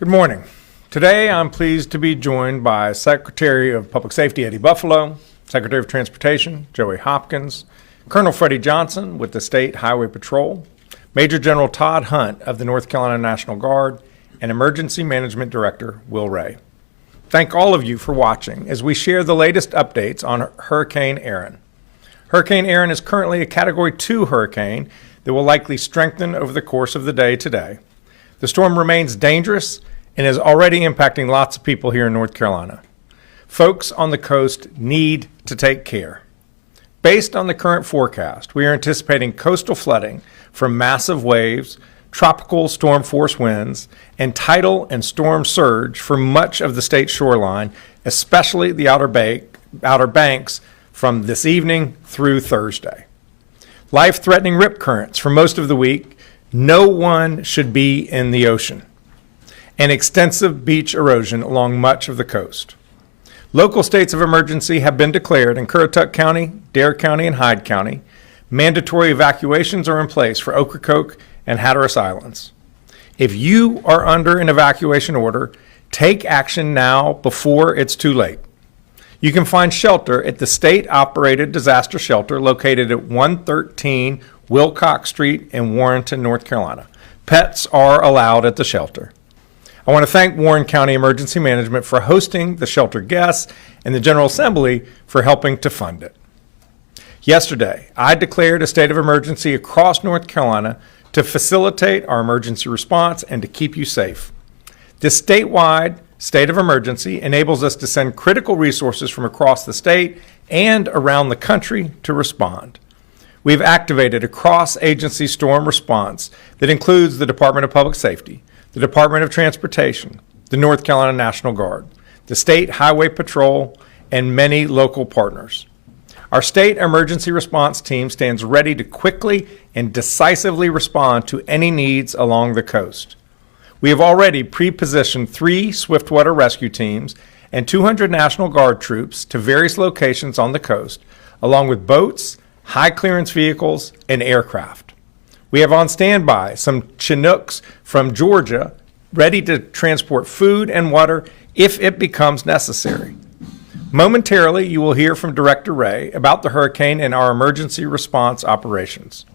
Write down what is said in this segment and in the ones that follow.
Good morning. Today I'm pleased to be joined by Secretary of Public Safety Eddie Buffalo, Secretary of Transportation Joey Hopkins, Colonel Freddie Johnson with the State Highway Patrol, Major General Todd Hunt of the North Carolina National Guard, and Emergency Management Director Will Ray. Thank all of you for watching as we share the latest updates on Hurricane Erin. Hurricane Erin is currently a Category 2 hurricane that will likely strengthen over the course of the day today. The storm remains dangerous and is already impacting lots of people here in North Carolina. Folks on the coast need to take care. Based on the current forecast, we are anticipating coastal flooding from massive waves, tropical storm force winds, and tidal and storm surge for much of the state shoreline, especially the outer banks from this evening through Thursday. Life-threatening rip currents for most of the week. No one should be in the ocean. And extensive beach erosion along much of the coast. Local states of emergency have been declared in Currituck County, Dare County, and Hyde County. Mandatory evacuations are in place for Ocracoke and Hatteras Islands. If you are under an evacuation order, take action now before it's too late. You can find shelter at the state-operated disaster shelter located at 113 Wilcox Street in Warrenton, North Carolina. Pets are allowed at the shelter. I want to thank Warren County Emergency Management for hosting the shelter guests and the General Assembly for helping to fund it. Yesterday, I declared a state of emergency across North Carolina to facilitate our emergency response and to keep you safe. This statewide state of emergency enables us to send critical resources from across the state and around the country to respond. We've activated a cross-agency storm response that includes the Department of Public Safety, the Department of Transportation, the North Carolina National Guard, the State Highway Patrol, and many local partners. Our state emergency response team stands ready to quickly and decisively respond to any needs along the coast. We have already pre-positioned 3 swiftwater rescue teams and 200 National Guard troops to various locations on the coast, along with boats, high-clearance vehicles, and aircraft. We have on standby some Chinooks from Georgia ready to transport food and water if it becomes necessary. Momentarily, you will hear from Director Ray about the hurricane and our emergency response operations.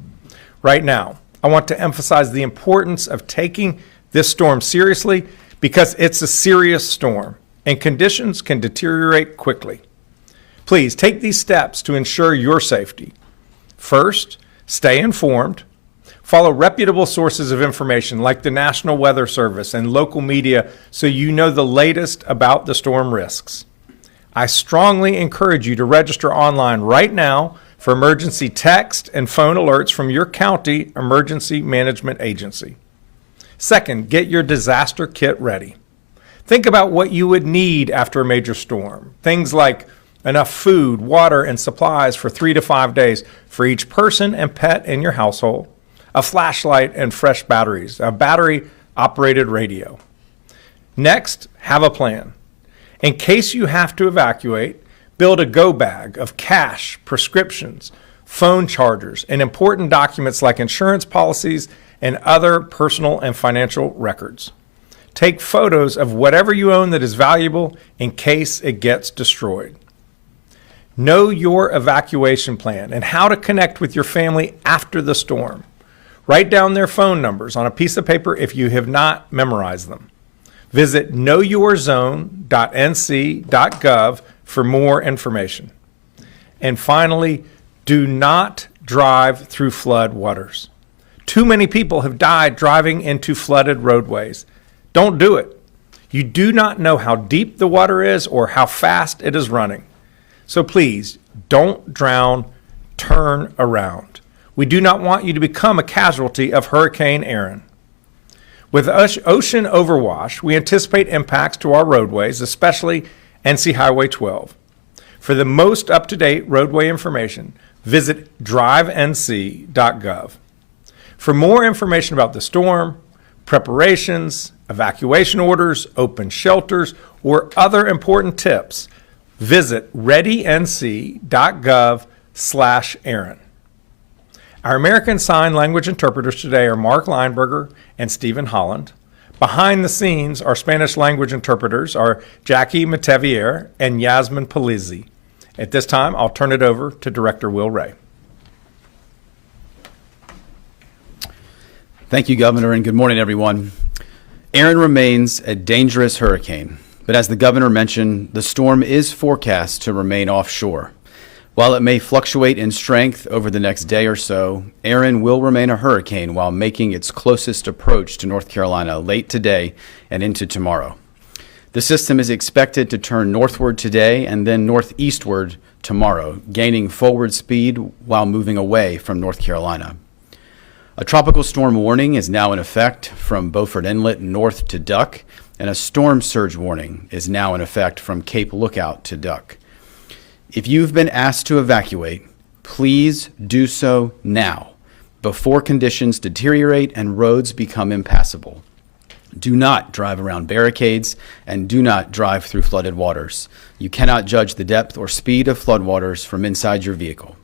Right now, I want to emphasize the importance of taking this storm seriously because it's a serious storm and conditions can deteriorate quickly. Please take these steps to ensure your safety. First, stay informed. Follow reputable sources of information like the National Weather Service and local media so you know the latest about the storm risks. I strongly encourage you to register online right now for emergency text and phone alerts from your county emergency management agency. Second, get your disaster kit ready. Think about what you would need after a major storm. Things like enough food, water, and supplies for 3 to 5 days for each person and pet in your household, a flashlight and fresh batteries, a battery-operated radio. Next, have a plan. In case you have to evacuate, build a go bag of cash, prescriptions, phone chargers, and important documents like insurance policies and other personal and financial records. Take photos of whatever you own that is valuable in case it gets destroyed. Know your evacuation plan and how to connect with your family after the storm. Write down their phone numbers on a piece of paper if you have not memorized them. Visit knowyourzone.nc.gov for more information. And finally, do not drive through flood waters. Too many people have died driving into flooded roadways. Don't do it. You do not know how deep the water is or how fast it is running. So please, don't drown, turn around. We do not want you to become a casualty of Hurricane Erin. With ocean overwash, we anticipate impacts to our roadways, especially NC Highway 12. For the most up-to-date roadway information, visit drivenc.gov. For more information about the storm, preparations, evacuation orders, open shelters, or other important tips, visit readync.gov/Erin. Our American Sign Language interpreters today are Mark Lineberger and Stephen Holland. Behind the scenes, our Spanish language interpreters are Jackie Matevier and Yasmin Palizzi. At this time, I'll turn it over to Director Will Ray. Thank you, Governor, and good morning, everyone. Erin remains a dangerous hurricane, but as the Governor mentioned, the storm is forecast to remain offshore. While it may fluctuate in strength over the next day or so, Erin will remain a hurricane while making its closest approach to North Carolina late today and into tomorrow. The system is expected to turn northward today and then northeastward tomorrow, gaining forward speed while moving away from North Carolina. A tropical storm warning is now in effect from Beaufort Inlet north to Duck, and a storm surge warning is now in effect from Cape Lookout to Duck. If you've been asked to evacuate, please do so now, before conditions deteriorate and roads become impassable. Do not drive around barricades and do not drive through flooded waters. You cannot judge the depth or speed of floodwaters from inside your vehicle.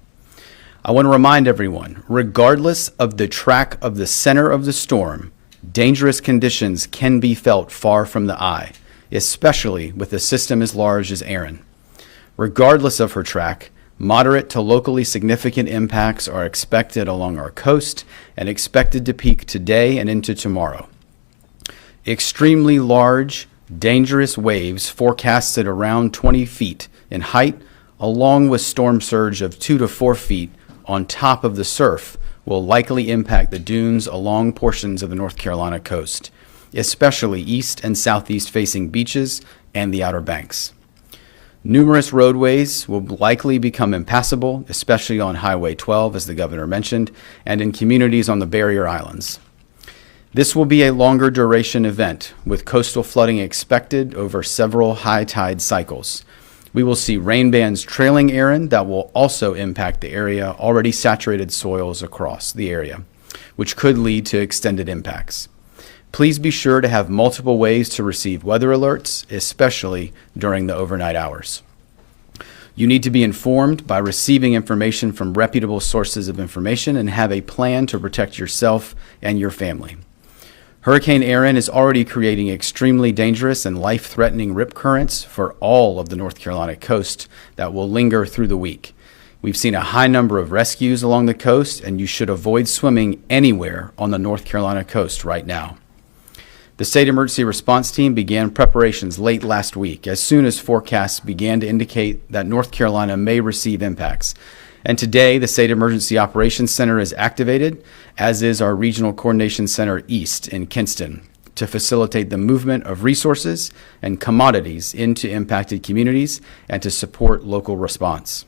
I want to remind everyone, regardless of the track of the center of the storm, dangerous conditions can be felt far from the eye, especially with a system as large as Erin. Regardless of her track, moderate to locally significant impacts are expected along our coast and expected to peak today and into tomorrow. Extremely large, dangerous waves forecasted around 20 feet in height, along with storm surge of 2 to 4 feet on top of the surf, will likely impact the dunes along portions of the North Carolina coast, especially east and southeast facing beaches and the Outer Banks. Numerous roadways will likely become impassable, especially on Highway 12, as the Governor mentioned, and in communities on the barrier islands. This will be a longer duration event, with coastal flooding expected over several high tide cycles. We will see rain bands trailing Erin that will also impact the area, already saturated soils across the area, which could lead to extended impacts. Please be sure to have multiple ways to receive weather alerts, especially during the overnight hours. You need to be informed by receiving information from reputable sources of information and have a plan to protect yourself and your family. Hurricane Erin is already creating extremely dangerous and life-threatening rip currents for all of the North Carolina coast that will linger through the week. We've seen a high number of rescues along the coast, and you should avoid swimming anywhere on the North Carolina coast right now. The State Emergency Response Team began preparations late last week as soon as forecasts began to indicate that North Carolina may receive impacts. And today, the State Emergency Operations Center is activated, as is our Regional Coordination Center East in Kinston, to facilitate the movement of resources and commodities into impacted communities and to support local response.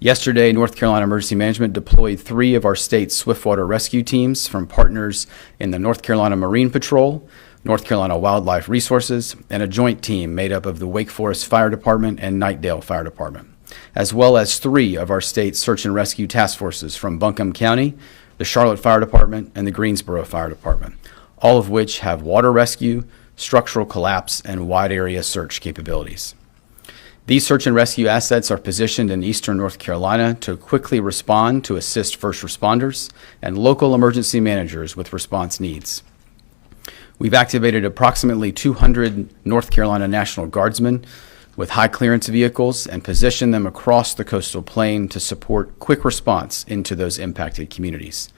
Yesterday, North Carolina Emergency Management deployed 3 of our state's swiftwater rescue teams from partners in the North Carolina Marine Patrol, North Carolina Wildlife Resources, and a joint team made up of the Wake Forest Fire Department and Knightdale Fire Department, as well as 3 of our state's search and rescue task forces from Buncombe County, the Charlotte Fire Department, and the Greensboro Fire Department, all of which have water rescue, structural collapse, and wide area search capabilities. These search and rescue assets are positioned in eastern North Carolina to quickly respond to assist first responders and local emergency managers with response needs. We've activated approximately 200 North Carolina National Guardsmen with high clearance vehicles and positioned them across the coastal plain to support quick response into those impacted communities.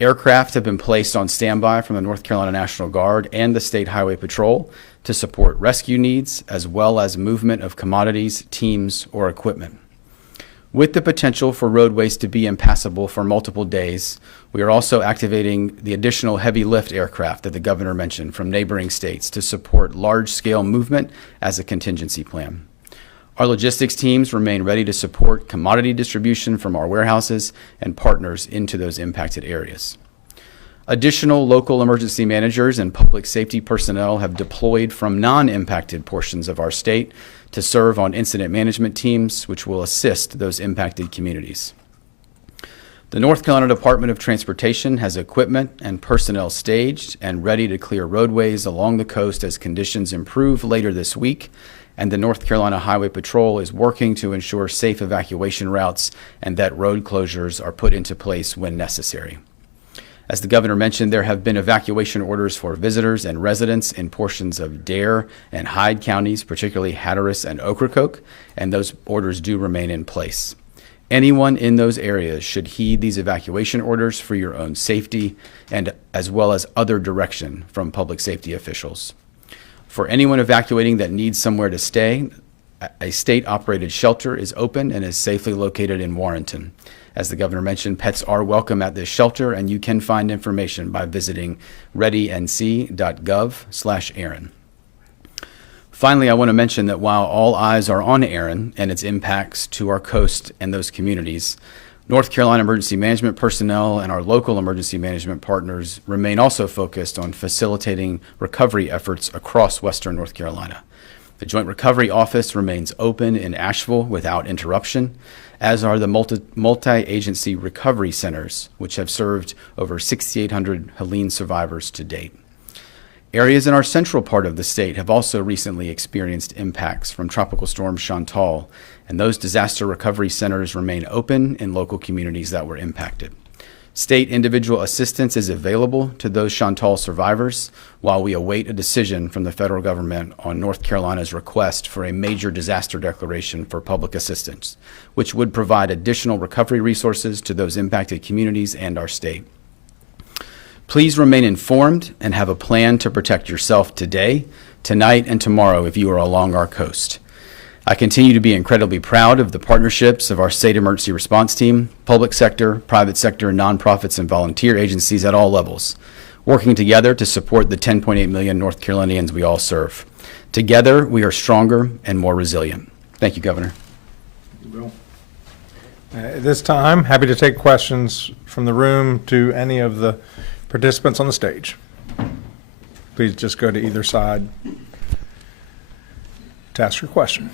Aircraft have been placed on standby from the North Carolina National Guard and the State Highway Patrol to support rescue needs as well as movement of commodities, teams, or equipment. With the potential for roadways to be impassable for multiple days, we are also activating the additional heavy lift aircraft that the Governor mentioned from neighboring states to support large-scale movement as a contingency plan. Our logistics teams remain ready to support commodity distribution from our warehouses and partners into those impacted areas. Additional local emergency managers and public safety personnel have deployed from non-impacted portions of our state to serve on incident management teams, which will assist those impacted communities. The North Carolina Department of Transportation has equipment and personnel staged and ready to clear roadways along the coast as conditions improve later this week, and the North Carolina Highway Patrol is working to ensure safe evacuation routes and that road closures are put into place when necessary. As the governor mentioned, there have been evacuation orders for visitors and residents in portions of Dare and Hyde counties, particularly Hatteras and Ocracoke, and those orders do remain in place. Anyone in those areas should heed these evacuation orders for your own safety and as well as other direction from public safety officials. For anyone evacuating that needs somewhere to stay, a state-operated shelter is open and is safely located in Warrenton. As the governor mentioned, pets are welcome at this shelter, and you can find information by visiting readync.gov/Erin. Finally, I want to mention that while all eyes are on Erin and its impacts to our coast and those communities, North Carolina emergency management personnel and our local emergency management partners remain also focused on facilitating recovery efforts across Western North Carolina. The Joint Recovery Office remains open in Asheville without interruption, as are the multi-agency recovery centers, which have served over 6,800 Helene survivors to date. Areas in our central part of the state have also recently experienced impacts from Tropical Storm Chantal, and those disaster recovery centers remain open in local communities that were impacted. State individual assistance is available to those Chantal survivors while we await a decision from the federal government on North Carolina's request for a major disaster declaration for public assistance, which would provide additional recovery resources to those impacted communities and our state. Please remain informed and have a plan to protect yourself today, tonight, and tomorrow if you are along our coast. I continue to be incredibly proud of the partnerships of our state emergency response team, public sector, private sector, nonprofits, and volunteer agencies at all levels, working together to support the 10.8 million North Carolinians we all serve. Together, we are stronger and more resilient. Thank you, Governor. At this time, happy to take questions from the room to any of the participants on the stage. Please just go to either side to ask your question.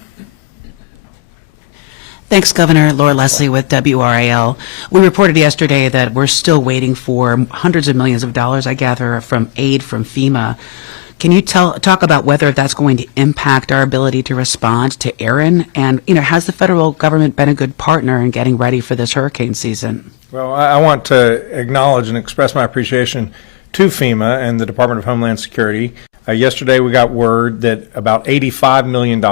Thanks, Governor. Laura Leslie with WRAL. We reported yesterday that we're still waiting for hundreds of millions of dollars, I gather, from aid from FEMA. Can you talk about whether that's going to impact our ability to respond to Erin? And, has the federal government been a good partner in getting ready for this hurricane season? Well, I want to acknowledge and express my appreciation to FEMA and the Department of Homeland Security. Yesterday, we got word that about $85 million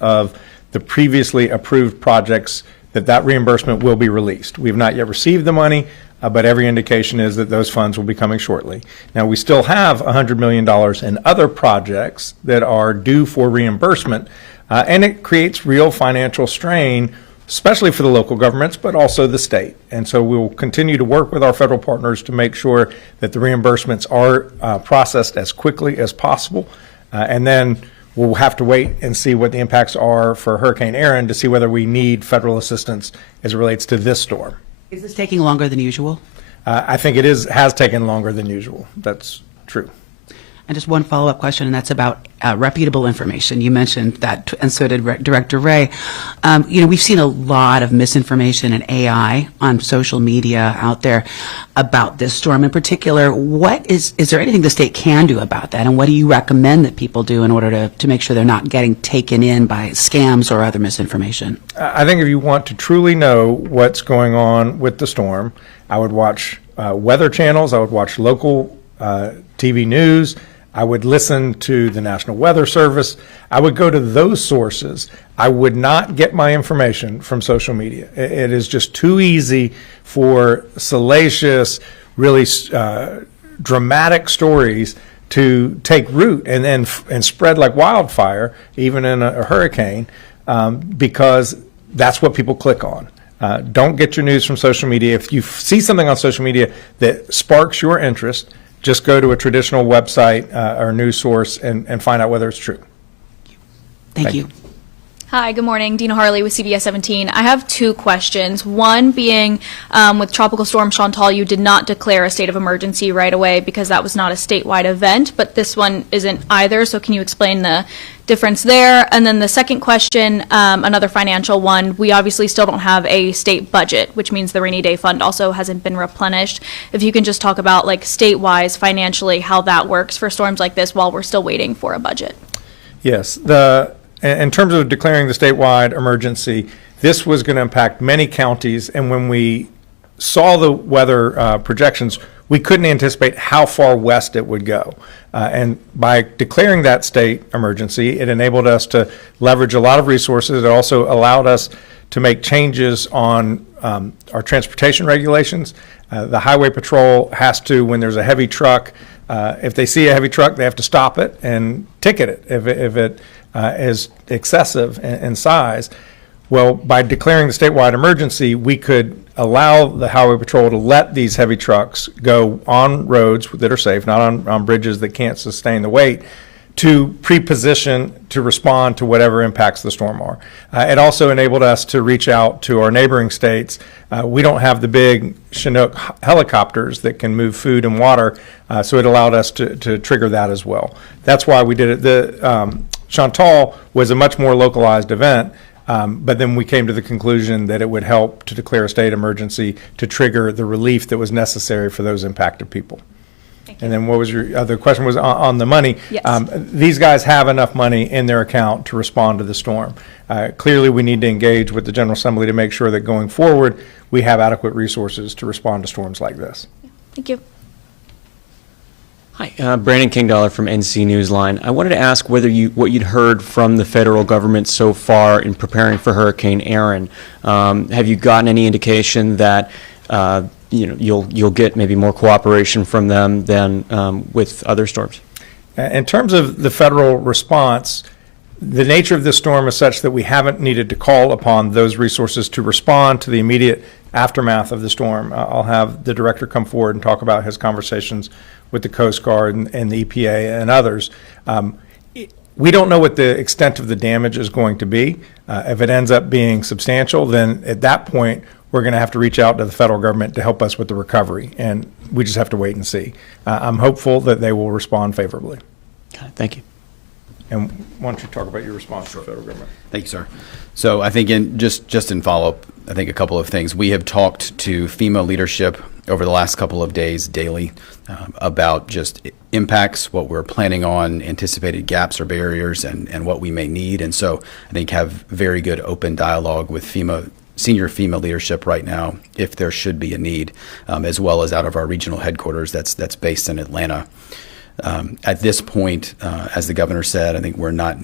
of the previously approved projects, that reimbursement will be released. We have not yet received the money, but every indication is that those funds will be coming shortly. Now, we still have $100 million in other projects that are due for reimbursement, and it creates real financial strain, especially for the local governments, but also the state. And so we will continue to work with our federal partners to make sure that the reimbursements are processed as quickly as possible. And then we'll have to wait and see what the impacts are for Hurricane Erin to see whether we need federal assistance as it relates to this storm. Is this taking longer than usual? I think it has taken longer than usual. That's true. And just one follow-up question, and that's about reputable information. You mentioned that, and so did Director Ray. We've seen a lot of misinformation and AI on social media out there about this storm in particular. Is there anything the state can do about that, and what do you recommend that people do in order to make sure they're not getting taken in by scams or other misinformation? I think if you want to truly know what's going on with the storm, I would watch weather channels. I would watch local TV news. I would listen to the National Weather Service. I would go to those sources. I would not get my information from social media. It is just too easy for salacious, really dramatic stories to take root and spread like wildfire, even in a hurricane, because that's what people click on. Don't get your news from social media. If you see something on social media that sparks your interest, just go to a traditional website or news source and find out whether it's true. Thank you. Hi, good morning. Dina Harley with CBS 17. I have two questions. One being, with Tropical Storm Chantal, you did not declare a state of emergency right away because that was not a statewide event, but this one isn't either, so can you explain the difference there? And then the second question, another financial one, we obviously still don't have a state budget, which means the rainy day fund also hasn't been replenished. If you can just talk about, like, state-wise, financially, how that works for storms like this while we're still waiting for a budget. Yes. In terms of declaring the statewide emergency, this was going to impact many counties, and when we saw the weather projections, we couldn't anticipate how far west it would go. And by declaring that state emergency, it enabled us to leverage a lot of resources. It also allowed us to make changes on our transportation regulations. The Highway Patrol has to, when there's a heavy truck, if they see a heavy truck, they have to stop it and ticket it if it is excessive in size. Well, by declaring the statewide emergency, we could allow the Highway Patrol to let these heavy trucks go on roads that are safe, not on bridges that can't sustain the weight, to pre-position to respond to whatever impacts the storm are. It also enabled us to reach out to our neighboring states. We don't have the big Chinook helicopters that can move food and water, so it allowed us to trigger that as well. That's why we did it. The Chantal was a much more localized event, but then we came to the conclusion that it would help to declare a state emergency to trigger the relief that was necessary for those impacted people. And then what was your other question was on the money? Yes. These guys have enough money in their account to respond to the storm. Clearly, we need to engage with the General Assembly to make sure that going forward, we have adequate resources to respond to storms like this. Thank you. Hi, Brandon Kingdollar from NC Newsline. I wanted to ask whether what you'd heard from the federal government so far in preparing for Hurricane Erin. Have you gotten any indication that you'll get maybe more cooperation from them than with other storms? In terms of the federal response, the nature of this storm is such that we haven't needed to call upon those resources to respond to the immediate aftermath of the storm. I'll have the director come forward and talk about his conversations with the Coast Guard and the EPA and others. We don't know what the extent of the damage is going to be. If it ends up being substantial, then at that point, we're going to have to reach out to the federal government to help us with the recovery, and we just have to wait and see. I'm hopeful that they will respond favorably. Okay, thank you. And why don't you talk about your response to the federal government? Thank you, sir. So I think just in follow-up, I think a couple of things. We have talked to FEMA leadership over the last couple of days daily about just impacts, what we're planning on, anticipated gaps or barriers, and what we may need. And so I think have very good open dialogue with senior FEMA leadership right now if there should be a need, as well as out of our regional headquarters that's based in Atlanta. At this point, as the governor said, I think we're not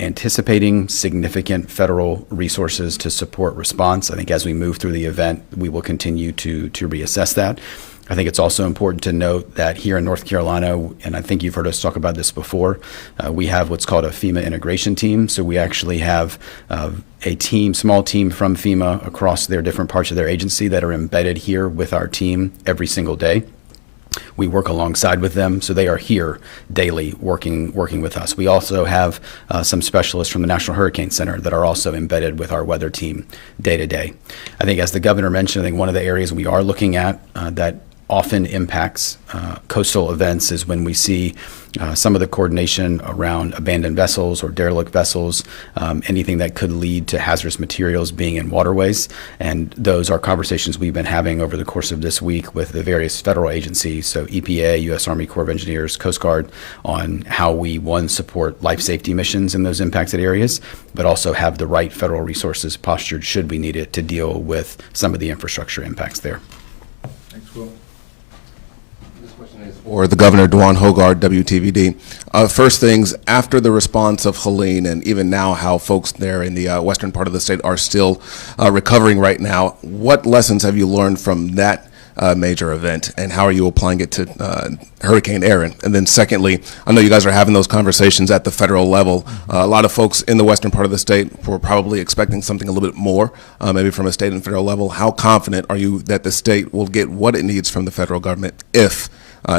anticipating significant federal resources to support response. I think as we move through the event, we will continue to reassess that. I think it's also important to note that here in North Carolina, and I think you've heard us talk about this before, we have what's called a FEMA integration team. So we actually have a small team from FEMA across their different parts of their agency that are embedded here with our team every single day. We work alongside with them, so they are here daily working with us. We also have some specialists from the National Hurricane Center that are also embedded with our weather team day to day. I think as the governor mentioned, I think one of the areas we are looking at that often impacts coastal events is when we see some of the coordination around abandoned vessels or derelict vessels, anything that could lead to hazardous materials being in waterways. And those are conversations we've been having over the course of this week with the various federal agencies, so EPA, U.S. Army Corps of Engineers, Coast Guard, on how we, one, support life safety missions in those impacted areas, but also have the right federal resources postured should we need it to deal with some of the infrastructure impacts there. Thanks, Will. Or the Governor, Dwan Hogard, WTVD. First things, after the response of Helene, and even now how folks there in the western part of the state are still recovering right now, what lessons have you learned from that major event, and how are you applying it to Hurricane Erin? And then secondly, I know you guys are having those conversations at the federal level. A lot of folks in the western part of the state were probably expecting something a little bit more, maybe from a state and federal level. How confident are you that the state will get what it needs from the federal government if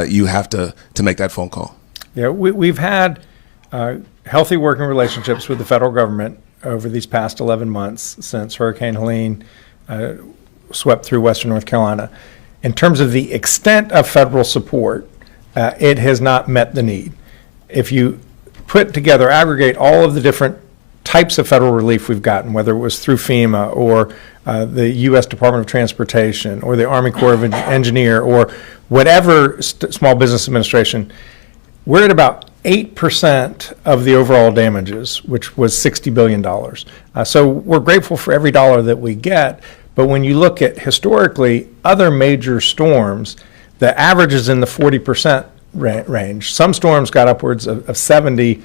you have to make that phone call? Yeah, we've had healthy working relationships with the federal government over these past 11 months since Hurricane Helene swept through western North Carolina. In terms of the extent of federal support, it has not met the need. If you aggregate all of the different types of federal relief we've gotten, whether it was through FEMA or the U.S. Department of Transportation or the Army Corps of Engineer or whatever Small Business Administration, we're at about 8% of the overall damages, which was $60 billion. So we're grateful for every dollar that we get. But when you look at historically other major storms, the average is in the 40% range. Some storms got upwards of 70%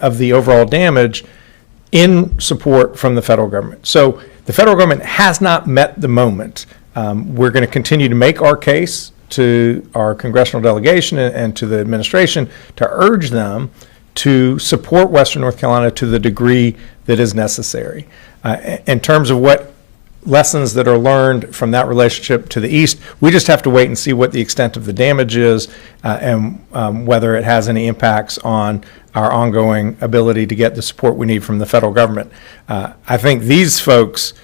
of the overall damage in support from the federal government. So the federal government has not met the moment. We're going to continue to make our case to our congressional delegation and to the administration to urge them to support Western North Carolina to the degree that is necessary. In terms of what lessons that are learned from that relationship to the east, we just have to wait and see what the extent of the damage is and whether it has any impacts on our ongoing ability to get the support we need from the federal government. I think these folks,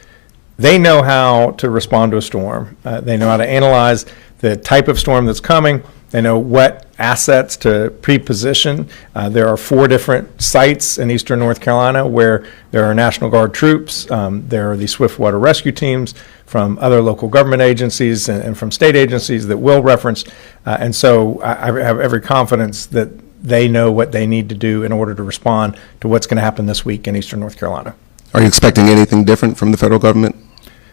they know how to respond to a storm. They know how to analyze the type of storm that's coming. They know what assets to pre-position. There are 4 different sites in eastern North Carolina where there are National Guard troops. There are the swift water rescue teams from other local government agencies and from state agencies that Will referenced. And so I have every confidence that they know what they need to do in order to respond to what's going to happen this week in eastern North Carolina. Are you expecting anything different from the federal government?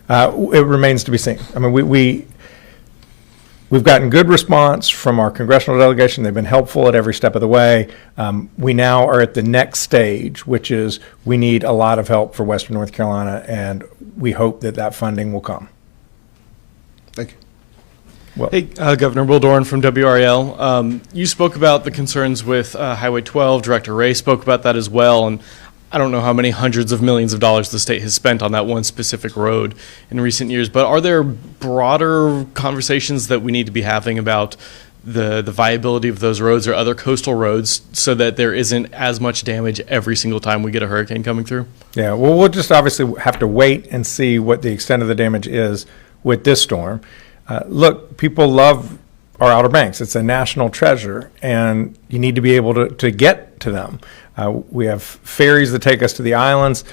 It remains to be seen. I mean, we've gotten good response from our congressional delegation. They've been helpful at every step of the way. We now are at the next stage, which is we need a lot of help for Western North Carolina, and we hope that that funding will come. Thank you. Well, Hey, Governor Will Doran from WRAL. You spoke about the concerns with Highway 12. Director Ray spoke about that as well. And I don't know how many hundreds of millions of dollars the state has spent on that one specific road in recent years. But are there broader conversations that we need to be having about the viability of those roads or other coastal roads so that there isn't as much damage every single time we get a hurricane coming through? yeah, well, we'll just obviously have to wait and see what the extent of the damage is with this storm. Look, people love our Outer Banks. It's a national treasure, and you need to be able to get to them. We have ferries that take us to the islands,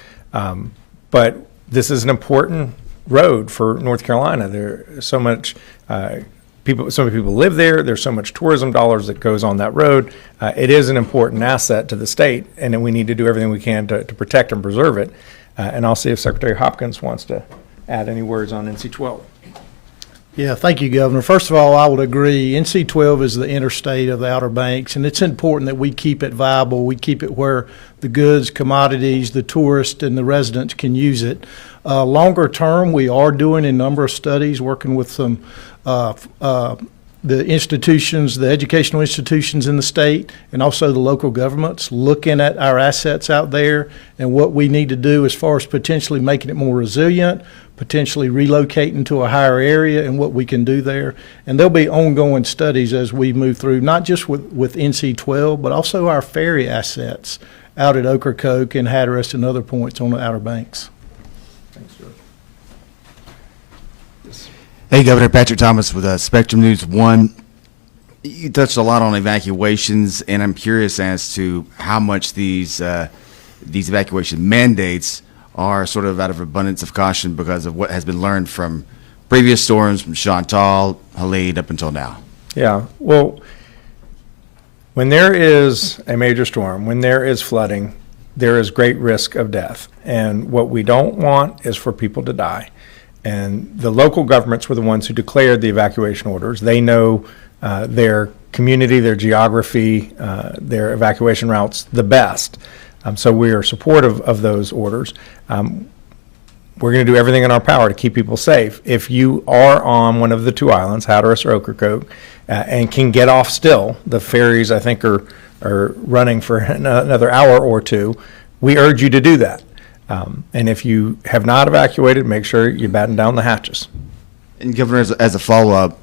but this is an important road for North Carolina. There's so much so many people live there. There's so much tourism dollars that goes on that road. It is an important asset to the state, and then we need to do everything we can to protect and preserve it. And I'll see if Secretary Hopkins wants to add any words on NC-12. Yeah, thank you, Governor. First of all, I would agree. NC-12 is the interstate of the Outer Banks, and it's important that we keep it viable. We keep it where the goods, commodities, the tourists, and the residents can use it. Longer term, we are doing a number of studies, working with some the institutions, the educational institutions in the state, and also the local governments, looking at our assets out there and what we need to do as far as potentially making it more resilient, potentially relocating to a higher area and what we can do there. And there'll be ongoing studies as we move through, not just with NC-12, but also our ferry assets out at Ocracoke and Hatteras and other points on the Outer Banks. Thanks, George. Hey, Governor Patrick Thomas with Spectrum News 1. You touched a lot on evacuations, and I'm curious as to how much these evacuation mandates are sort of out of abundance of caution because of what has been learned from previous storms, from Chantal, Helene, up until now. Yeah, well, when there is a major storm, when there is flooding, there is great risk of death. And what we don't want is for people to die. And the local governments were the ones who declared the evacuation orders. They know their community, their geography, their evacuation routes the best. So we are supportive of those orders. We're going to do everything in our power to keep people safe. If you are on one of the 2 islands, Hatteras or Ocracoke, and can get off still, the ferries I think are running for another hour or 2, we urge you to do that. And if you have not evacuated, make sure you batten down the hatches. And Governor, as a follow-up,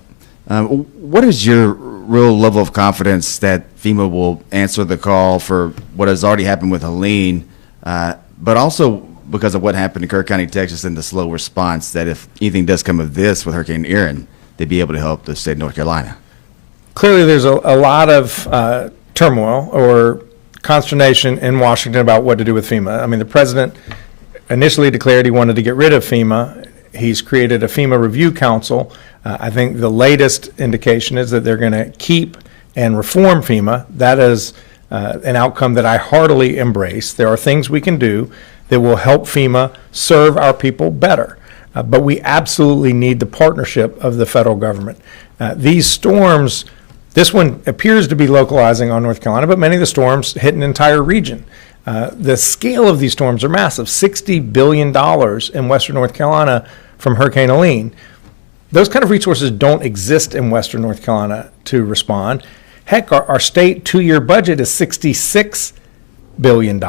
what is your real level of confidence that FEMA will answer the call for what has already happened with Helene, but also because of what happened in Kirk County, Texas, and the slow response, that if anything does come of this with Hurricane Erin, they'd be able to help the state of North Carolina? Clearly, there's a lot of turmoil or consternation in Washington about what to do with FEMA. I mean, the president initially declared he wanted to get rid of FEMA. He's created a FEMA review council. I think the latest indication is that they're going to keep and reform FEMA. That is an outcome that I heartily embrace. There are things we can do that will help FEMA serve our people better. But we absolutely need the partnership of the federal government. These storms, this one appears to be localizing on North Carolina, but many of the storms hit an entire region. The scale of these storms are massive, $60 billion in western North Carolina from Hurricane Erin. Those kind of resources don't exist in western North Carolina to respond. Heck, our state 2-year budget is $66 billion.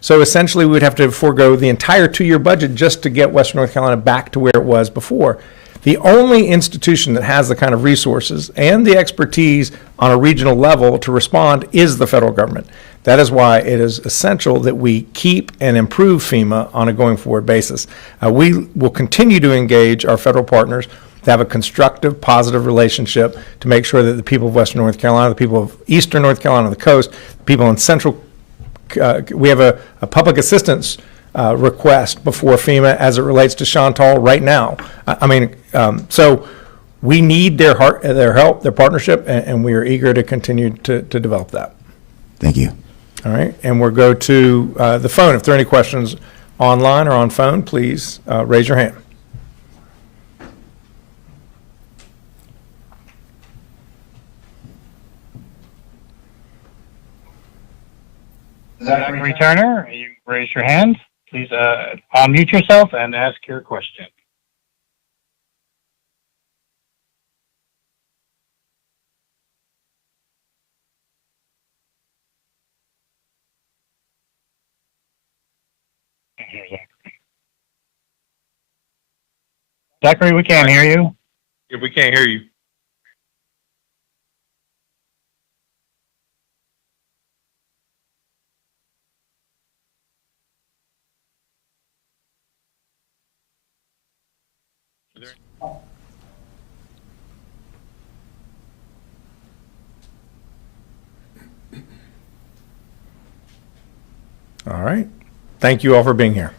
So essentially, we would have to forego the entire 2-year budget just to get western North Carolina back to where it was before. The only institution that has the kind of resources and the expertise on a regional level to respond is the federal government. That is why it is essential that we keep and improve FEMA on a going forward basis. We will continue to engage our federal partners to have a constructive, positive relationship to make sure that the people of western North Carolina, the people of eastern North Carolina, the coast, the people in central, we have a public assistance request before FEMA as it relates to Chantal right now. So we need their help, their partnership, and we are eager to continue to develop that. Thank you. All right, and we'll go to the phone. If there are any questions online or on phone, please raise your hand. Zachary Turner, you raise your hand. Please unmute yourself and ask your question. Zachary, we can't hear you. If we can't hear you. All right. Thank you all for being here.